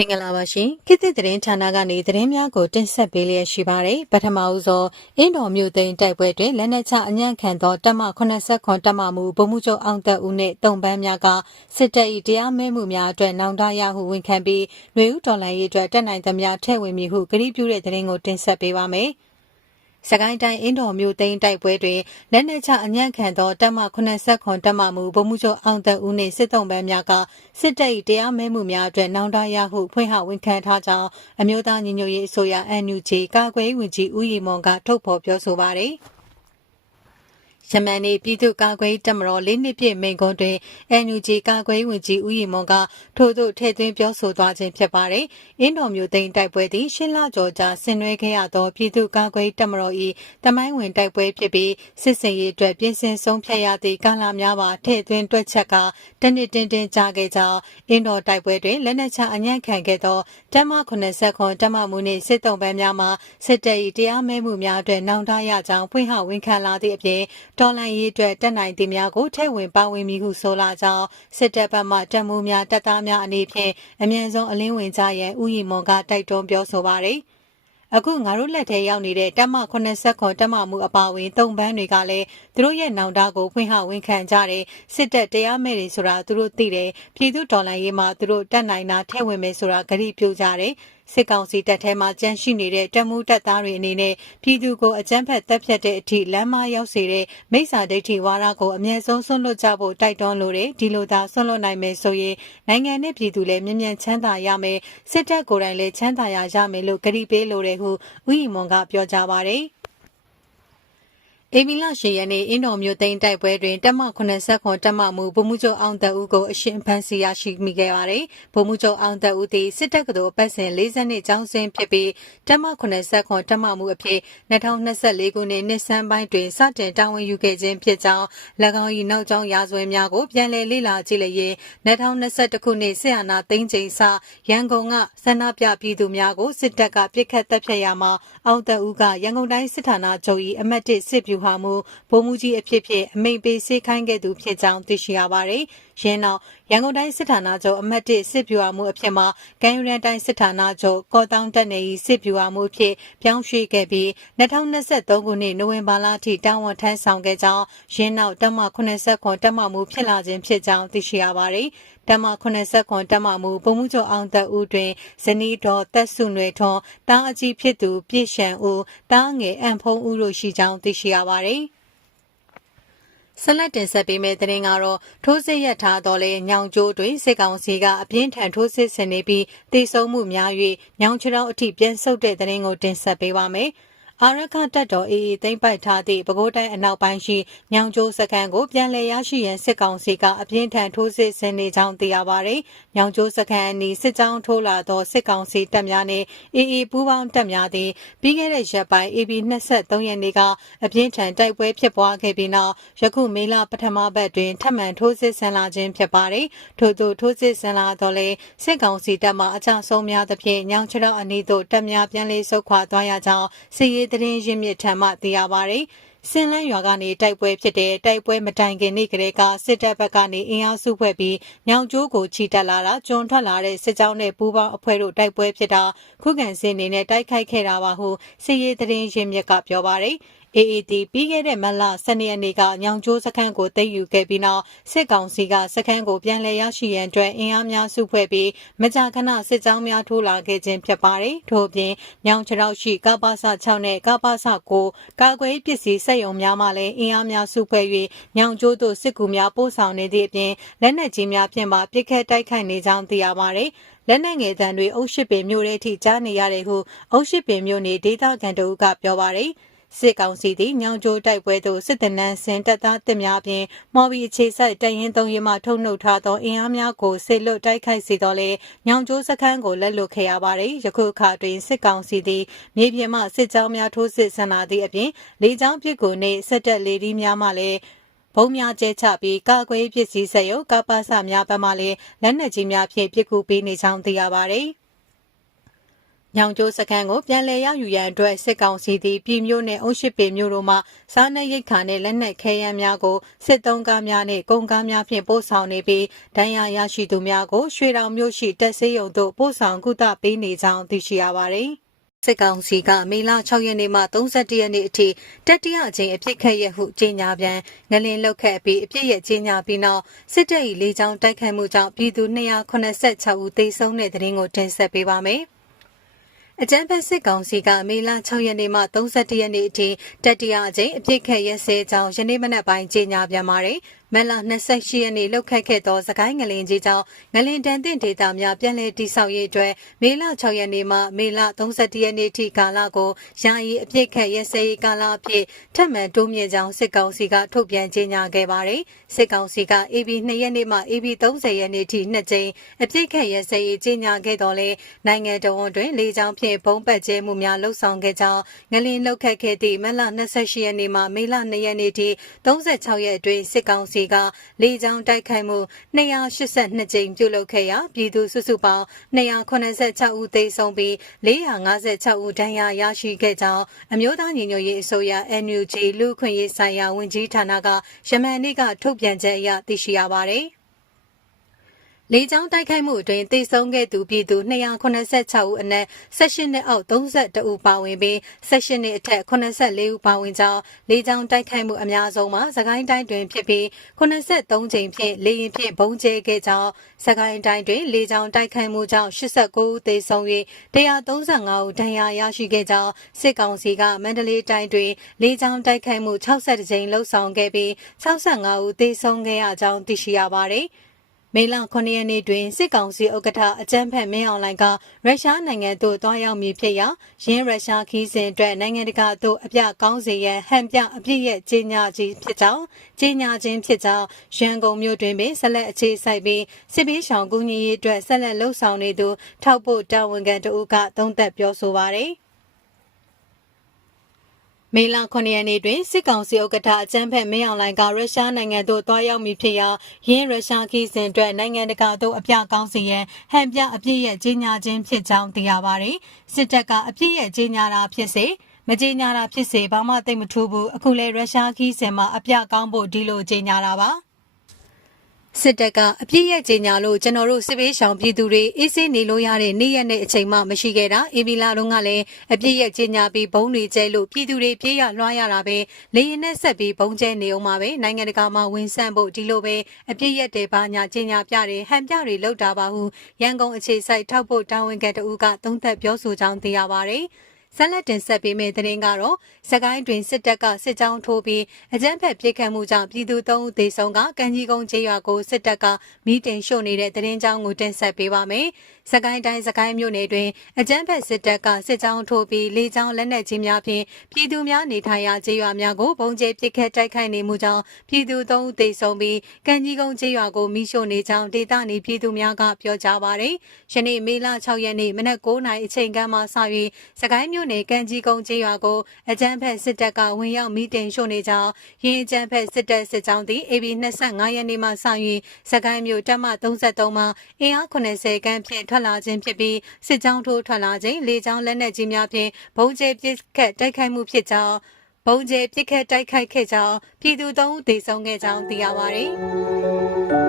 မင်္ဂလာပါရှင်ခေတ်သစ်သတင်းဌာနကနေသတင်းများကိုတင်ဆက်ပေးလျက်ရှိပါတယ်ပထမဦးဆုံးအင်းတော်မြို့သိမ်းတိုက်ပွဲတွင်လက်နက်ချအညံ့ခံသောတပ်မ89တပ်မမှုဗိုလ်မှူးချုပ်အောင်သက်ဦးနှင့်တုံပန်းများကစစ်တပ်၏တရားမဲမှုများအတွက်နောင်တရဟုဝန်ခံပြီးຫນွေဦးတော်လှန်ရေးအတွက်တက်နိုင်သမျှထည့်ဝင်မည်ဟုကြေပြုတဲ့သတင်းကိုတင်ဆက်ပေးပါမယ် စကိုင်းတိုင်းအင်းတော်မြို့သိမ်းတိုက်ပွဲတွင်လက်နက်ချအညံ့ခံသောတပ်မ89တပ်မမှုဗိုလ်မှူးချုပ်အောင်သက်ဦးနှင့်စစ်တုံးပန်းများကစစ်တပ်၏တရားမဲမှုများအတွက်နောင်တရဟုဖွင့်ဟဝန်ခံထားကြောင်းအမျိုးသားညီညွတ်ရေးအစိုးရ NUG ကာကွယ်ရေးဝန်ကြီးဦးရီမွန်ကထုတ်ဖော်ပြောဆိုပါသည် ယမန်နေ့ပြည်သူ့ကာကွယ်ရေးတပ်မတော်လေးနှစ်ပြည့်မိန့်ခွန်းတွင် NUG ကာကွယ်ရေးဝန်ကြီးဦးရီမွန်ကထို့သို့ထည့်သွင်းပြောဆိုသွားခြင်းဖြစ်ပါတယ်။အင်းတော်မျိုးသိန်းတိုက်ပွဲသည်ရှင်းလကျော်ကြာဆင်နွှဲခဲ့ရသောပြည်သူ့ကာကွယ်ရေးတပ်မတော်၏တမိုင်းဝင်တိုက်ပွဲဖြစ်ပြီးစစ်စင်ရေးအတွက်ပြင်ဆင်ဆုံးဖြတ်ရသည့်ကာလများပါထည့်သွင်းတွက်ချက်ကတနစ်တင်းတင်းကြားခဲ့ကြောင်းအင်းတော်တိုက်ပွဲတွင်လက်နက်ချအညံ့ခံခဲ့သောတပ်မ89တပ်မမှုနှင့်စစ်တုံးပန်းများမှစစ်တပ်၏တရားမဲမှုများအတွက်နောင်တရကြောင်းဖွင့်ဟဝန်ခံလာသည့်အပြင်တော်လှန်ရေးအတွက်တက်နိုင်သည့်များကိုထည့်ဝင်ပါဝင်မည်ဟုဆိုလာကြောင်းစစ်တပ်ဘက်မှတပ်မှုများတပ်သားများအနေဖြင့်အမြန်ဆုံးအလင်းဝင်ကြရန်ဥယျာဉ်မွန်ကတိုက်တွန်းပြောဆိုပါသည်အခုငါတို့လက်ထဲရောက်နေတဲ့တက်မ89တက်မမှုအပါအဝင်သုံးပန်းတွေကလည်းသူတို့ရဲ့နောင်တကိုဖွင့်ဟဝန်ခံကြတယ်စစ်တပ်တရားမဲ့တွေဆိုတာသူတို့သိတယ်ပြည်သူတော်လှန်ရေးမှာသူတို့တက်နိုင်တာထဲ့ဝင်မယ်ဆိုတာဂရုပြုကြတယ် စစ်ကောင်စီတပ်ထဲမှာကြန့်ရှိနေတဲ့တမှုတပ်သားတွေအနေနဲ့ပြည်သူကိုအကြမ်းဖက်တပ်ဖြတ်တဲ့အထိလမ်းမရောက်စေတဲ့မိစ္ဆာဒိဋ္ဌိဝါဒကိုအမြဲဆုံးဆွန့်လွတ်ကြဖို့တိုက်တွန်းလိုတယ်ဒီလိုသာဆွန့်လွတ်နိုင်မယ်ဆိုရင်နိုင်ငံနဲ့ပြည်သူလည်းမြ мян ချမ်းသာရမယ်စစ်တပ်ကိုယ်တိုင်လည်းချမ်းသာရရမယ်လို့ကြေပေးလိုတယ်ဟုဥယျာဉ်မွန်ကပြောကြားပါတယ် အေမီလာရှင်ရနေအင်းတော်မျိုးသိန်းတိုက်ပွဲတွင်တက်မ89တက်မမှုဗိုလ်မှူးချုပ်အောင်သက်ဦးကိုအရှင်ဖန်စီရရှိမိခဲ့ပါတယ်။ဗိုလ်မှူးချုပ်အောင်သက်ဦးသည်စစ်တပ်ကတော်ပတ်စဉ်40နှစ်ကျောင်းဆင်းဖြစ်ပြီးတက်မ89တက်မမှုအဖြစ်2024ခုနှစ်နှစ်ဆန်းပိုင်းတွင်စတင်တာဝန်ယူခဲ့ခြင်းဖြစ်ကြောင်း၎င်း၏နောက်ကျောင်းရာဇဝင်များကိုပြန်လည်လေ့လာကြည့်လျင်2021ခုနှစ်ဆီယနာသိန်းချိန်စရန်ကုန်ကဆန္ဒပြပြည်သူများကိုစစ်တပ်ကပြစ်ခတ်တပ်ဖြတ်ရမှာအောင်သက်ဦးကရန်ကုန်တိုင်းစစ်ဌာနချုပ်၏အမတ်1စစ်ဗျူဟာမှုဗိုလ်မှူးကြီးအဖြစ်ဖြင့်အမိန့်ပေးစေခိုင်းခဲ့သူဖြစ်ကြောင်းသိရှိရပါတယ်။ယင်းနောက်ရန်ကုန်တိုင်းစစ်ဌာနချုပ်အမတ်1စစ်ဗျူဟာမှုအဖြစ်မှကံယူရန်တိုင်းစစ်ဌာနချုပ်ကော့တောင်းတက်နေ၏စစ်ဗျူဟာမှုအဖြစ်ပြောင်းရွှေ့ခဲ့ပြီး2023ခုနှစ်နိုဝင်ဘာလအထိတာဝန်ထမ်းဆောင်ခဲ့ကြောင်းယင်းနောက်တမ89တက်မှမှုဖြစ်လာခြင်းဖြစ်ကြောင်းသိရှိရပါတယ်။တမ89တမမှုပုံမှုချုပ်အောင်သက်ဦးတွင်ဇနီးတော်သက်စုနွယ်ထွန်းတားအကြီးဖြစ်သူပြည့်ရှံဦးတားငယ်အန်ဖုံးဦးတို့ရှိကြောင်းသိရှိရပါတယ်။ဆက်လက်တင်ဆက်ပေးမယ့်သတင်းကတော့ထိုးစစ်ရထားတော်လဲညောင်ကျိုးတွင်စစ်ကောင်စီကအပြင်းထန်ထိုးစစ်ဆင်နေပြီးတေဆုံးမှုများ၍ညောင်ချောင်းအထိပြန်ဆုတ်တဲ့သတင်းကိုတင်ဆက်ပေးပါမယ်။ အာရခတက်တော်အေးအေးသိမ့်ပိုက်ထားသည့်ပဲခူးတိုင်းအနောက်ပိုင်းရှိညောင်ကျိုးစခန်းကိုပြန်လည်ရရှိရန်စစ်ကောင်စီကအပြင်းထန်ထိုးစစ်ဆင်နေကြောင်းသိရပါတယ်။ညောင်ကျိုးစခန်းအနီးစစ်ကြောင်းထိုးလာသောစစ်ကောင်စီတပ်များနှင့်အေးအေးပူးပေါင်းတပ်များသည်ပြီးခဲ့တဲ့ရက်ပိုင်း AB 23ရက်နေ့ကအပြင်းထန်တိုက်ပွဲဖြစ်ပွားခဲ့ပြီးနောက်ယခုမေလပထမပတ်တွင်ထပ်မံထိုးစစ်ဆင်လာခြင်းဖြစ်ပါတယ်။ထို့သောထိုးစစ်ဆင်လာတော့လေစစ်ကောင်စီတပ်မှအကြဆုံးများသဖြင့်ညောင်ချောင်းအနီးသို့တပ်များပြန်လည်ဆုတ်ခွာသွားရကြောင်းစစ်ရေးသတင်းရင်းမြစ်ထံမှသိရပါဗျ။စင်လန်းရွာကနေတိုက်ပွဲဖြစ်တဲ့တိုက်ပွဲမတိုင်ခင်နေ့ကလေးကစစ်တပ်ဘက်ကနေအင်အားစုဖွဲ့ပြီးညောင်ကျိုးကိုချီတက်လာတာကျွန်းထွက်လာတဲ့စစ်ကြောင်းနဲ့ပူးပေါင်းအဖွဲ့တို့တိုက်ပွဲဖြစ်တာခုခံစင်းနေနဲ့တိုက်ခိုက်ခဲ့တာပါဟုစစ်ရေးသတင်းရင်းမြစ်ကပြောပါရယ် AAT ပြီးခဲ့တဲ့မလ12ရက်နေ့ကညောင်ကျိုးစခန်းကိုသိမ်းယူခဲ့ပြီးနောက်စစ်ကောင်စီကစခန်းကိုပြန်လည်ရရှိရန်အတွက်အင်အားများစုဖွဲ့ပြီးမကြာခဏစစ်ကြောင်းများထိုးလာခဲ့ခြင်းဖြစ်ပါတယ်။ထို့အပြင်ညောင်ချရောက်ရှိကပ္ပစ6နဲ့ကပ္ပစ9ကာကွယ်ပစ္စည်းစက်ရုံများမှလည်းအင်အားများစုဖွဲ့၍ညောင်ကျိုးသို့စစ်ကူများပို့ဆောင်နေသည့်အပြင်လက်နက်ကြီးများဖြင့်ပါပစ်ခတ်တိုက်ခိုက်နေကြောင်းသိရပါတယ်။လက်နက်ငယ်တံတွေအုပ်ရှိပင်မျိုးတွေထိကြားနေရတယ်ဟုအုပ်ရှိပင်မျိုးနေဒေသခံတို့ကပြောပါတယ်။ စစ်ကောင်စီသည်ညောင်ကျိုးတိုက်ပွဲသို့စစ်တနန်းစင်တပ်သားတစ်များဖြင့်မော်ဘီအခြေစိုက်တရင်သုံးရမှထုတ်နှုတ်ထားသောအင်အားများကိုစစ်လွတ်တိုက်ခိုက်စေတော်လဲညောင်ကျိုးစခန်းကိုလက်လွတ်ခဲ့ရပါသည်ယခုအခါတွင်စစ်ကောင်စီသည်မြေပြင်မှစစ်ကြောင်းများထိုးစစ်ဆင်လာသည့်အပြင်လေကြောင်းပစ်ကူနှင့်စစ်တပ်လေဒီများမှလည်းဘုံများကျဲချပြီးကာကွယ်ပစ္စည်းစက်ရုပ်ကပ္ပစများဘက်မှလည်းလက်နက်ကြီးများဖြင့်ပစ်ကူပေးနေကြောင်းသိရပါသည် ညောင်ကျိုးစခန်းကိုပြန်လည်ရောက်ယူရန်အတွက်စစ်ကောင်စီသည်ပြည်မျိုးနှင့်အုပ်ရှိပေမျိုးတို့မှစားနပ်ရိက္ခာနှင့်လက်နက်ခဲယမ်းများကိုစစ်သုံးကားများနှင့်ကုန်ကားများဖြင့်ပို့ဆောင်နေပြီးဒဏ်ရာရရှိသူများကိုရွှေတောင်မြို့ရှိတပ်ဆေးရုံသို့ပို့ဆောင်ကုသပေးနေကြောင်းသိရှိရပါသည်။စစ်ကောင်စီကမေလ6ရက်နေ့မှ31ရက်နေ့အထိတတိယအကြိမ်အဖြစ်ခက်ရဟုကြေညာပြန်ငလင်လောက်ခက်ပြီးအပြစ်ရဲ့ကြေညာပြီးနောက်စစ်တပ်၏လေကြောင်းတိုက်ခိုက်မှုကြောင့်ပြည်သူ286ဦးသေဆုံးတဲ့တဲ့ရင်ကိုတင်ဆက်ပေးပါမယ်။ အကြံဖက်စစ်ကောင်စီကမေလ6ရက်နေ့မှ31ရက်နေ့အထိတတိယအကြိမ်အပြစ်ခတ်ရဲစဲကြောင်းယနေ့မနက်ပိုင်းကြေညာပြန်ပါတယ်။ မလ28ရက်နေ့လှုပ်ခတ်ခဲ့သောစကိုင်းငလင်ကြီးကြောင့်ငလင်တန်တင်ဒေတာများပြန်လည်တိဆောက်ရေးအတွက်မေလ6ရက်နေ့မှမေလ31ရက်နေ့ထိကာလကိုယာယီအပြစ်ခတ်ရဲစဲရေးကာလအဖြစ်ထပ်မံတိုးမြင့်ကြောင်းစစ်ကောင်စီကထုတ်ပြန်ကြေညာခဲ့ပါတယ်။စစ်ကောင်စီက AB 2ရက်နေ့မှ AB 30ရက်နေ့ထိနှစ်ကြိမ်အပြစ်ခတ်ရဲစဲရေးကြေညာခဲ့တော်လဲနိုင်ငံတော်ဝန်တွင်လေကြောင်းဖြင့်ဘုံပတ်ကျဲမှုများလှုပ်ဆောင်ခဲ့ကြောင်းငလင်လှုပ်ခတ်ခဲ့သည့်မလ28ရက်နေ့မှမေလ2ရက်နေ့ထိ36ရက်အတွင်းစစ်ကောင်စီကလေကြောင်းတိုက်ခိုက်မှု282ကြိမ်ပြုလုပ်ခဲ့ရာပြည်သူစုစုပေါင်း286ဦးသေဆုံးပြီး456ဦးဒဏ်ရာရရှိခဲ့ကြောင်းအမျိုးသားညီညွတ်ရေးအစိုးရ NUG လူ့ခွင့်ရေးဆိုင်ရာဝန်ကြီးဌာနကယမန်နေ့ကထုတ်ပြန်ချက်အရသိရှိရပါတယ်။ လေကြောင်းတိုက်ခိုက်မှုအတွင်းသေဆုံးခဲ့သူပြည်သူ286ဦးအနက်16နှစ်အောက်32ဦးပါဝင်ပြီး16နှစ်အထက်84ဦးပါဝင်ကြောင်းလေကြောင်းတိုက်ခိုက်မှုအများဆုံးမှာစကိုင်းတိုင်းတွင်ဖြစ်ပြီး83ကြိမ်ဖြင့်လေရင်ဖြင့်ဘုံကျဲခဲ့ကြောင်းစကိုင်းတိုင်းတွင်လေကြောင်းတိုက်ခိုက်မှုကြောင့်89ဦးသေဆုံး၍135ဦးဒဏ်ရာရရှိခဲ့ကြောင်းစစ်ကောင်စီကမန္တလေးတိုင်းတွင်လေကြောင်းတိုက်ခိုက်မှု60ကြိမ်လှုပ်ဆောင်ခဲ့ပြီး65ဦးသေဆုံးခဲ့ရကြောင်းသိရှိရပါသည်။ မေလ9ရက်နေ့တွင်စစ်ကောင်စီဥက္ကဋ္ဌအကြမ်းဖက်မင်းအောင်လှိုင်ကရုရှားနိုင်ငံသို့တွားရောက်မည်ဖြစ်ရာရင်းရုရှားခီးစဉ်အတွက်နိုင်ငံတကာသို့အပြကောင်းစေရန်ဟန်ပြအပြည့်ရဲ့ကြီးညာခြင်းဖြစ်ကြောင်းကြီးညာခြင်းဖြစ်ကြောင်းရန်ကုန်မြို့တွင်ပင်ဆက်လက်အခြေစိုက်ပြီးစစ်ပေးဆောင်ကူညီရေးအတွက်ဆက်လက်လှုပ်ဆောင်နေသူထောက်ပို့တာဝန်ခံတဦးကသုံးသပ်ပြောဆိုပါရယ်။ မေလ9ရက်နေ့တွင်စစ်ကောင်စီဥက္ကဋ္ဌအကြမ်းဖက်မင်းအောင်လှိုင်ကရုရှားနိုင်ငံသို့တွားရောက်မည်ဖြစ်ရာရင်းရုရှားခီးစဉ်အတွက်နိုင်ငံတကာသို့အပြကောင်းစီရန်ဟန်ပြအပြည့်ရဲ့ကြီးညာခြင်းဖြစ်ကြောင်းသိရပါသည်စစ်တပ်ကအပြည့်ရဲ့ကြီးညာတာဖြစ်စေမကြေညာတာဖြစ်စေဘာမှသိမထူးဘူးအခုလဲရုရှားခီးစဉ်မှာအပြကောင်းဖို့ဒီလိုကြေညာတာပါ စစ်တပ်ကအပြည့်ရဲ့ကြေညာလို့ကျွန်တော်တို့စစ်ပေးရှောင်ပြည်သူတွေအေးဆေးနေလို့ရတဲ့နေ့ရက်နဲ့အချိန်မှမရှိခဲ့တာအေဗီလာတို့ကလည်းအပြည့်ရဲ့ကြေညာပြီးဘုံတွေကျဲလို့ပြည်သူတွေပြေးရလွှားရတာပဲလေရင်နဲ့ဆက်ပြီးဘုံကျဲနေအောင်ပါပဲနိုင်ငံတကာမှာဝင်ဆန့်ဖို့ဒီလိုပဲအပြည့်ရဲ့တေပါညာကြေညာပြတယ်ဟန်ပြတွေလောက်တာပါဟုရန်ကုန်အခြေစိုက်ထောက်ဖို့တာဝန်ခံတဦးကသုံးသက်ပြောဆိုကြောင်းသိရပါတယ်။ ဆက်လက်တင်ဆက်ပေးမယ့်သတင်းကတော့စကိုင်းတွင်စစ်တပ်ကစစ်ကြောင်းထိုးပြီးအကြမ်းဖက်ပစ်ခတ်မှုကြောင့်ပြည်သူ၃ဦးသေဆုံးကကံကြီးကုန်းကျေးရွာကိုစစ်တပ်ကမိတင်ရှို့နေတဲ့သတင်းကြောင်းကိုတင်ဆက်ပေးပါမယ်။စကိုင်းတိုင်းစကိုင်းမြို့နယ်တွင်အကြမ်းဖက်စစ်တပ်ကစစ်ကြောင်းထိုးပြီးလေကြောင်းလက်နက်ကြီးများဖြင့်ပြည်သူများနေထိုင်ရာကျေးရွာများကိုပုံကျဲပစ်ခတ်တိုက်ခိုက်နေမှုကြောင့်ပြည်သူ၃ဦးသေဆုံးပြီးကံကြီးကုန်းကျေးရွာကိုမိရှို့နေကြောင်းဒေသနေပြည်သူများကပြောကြားပါရယ်။ယနေ့မေလ6ရက်နေ့မနက်9:00နာရီအချိန်ကမှစ၍စကိုင်းမြို့နယ်ကံကြီးကုန်းကျေးရွာကိုအကြမ်းဖက်စစ်တပ်ကဝင်ရောက်မိတင်ရှို့နေကြောင်းရင်းအကြမ်းဖက်စစ်တပ်စစ်ကြောင်းသည် AB 25ရက်နေ့မှစ၍စကိုင်းမြို့တပ်မ33မှာအင်အား80ခန်းဖြင့်ထွက်လာခြင်းဖြစ်ပြီးစစ်ကြောင်းထိုးထွက်လာခြင်းလေကြောင်းလက်နက်ကြီးများဖြင့်ဘုံကျဲပစ်ခတ်တိုက်ခိုက်မှုဖြစ်ကြောင်းဘုံကျဲပစ်ခတ်တိုက်ခိုက်ခဲ့ကြောင်းပြည်သူသုံးဦးသေဆုံးခဲ့ကြောင်းသိရပါသည်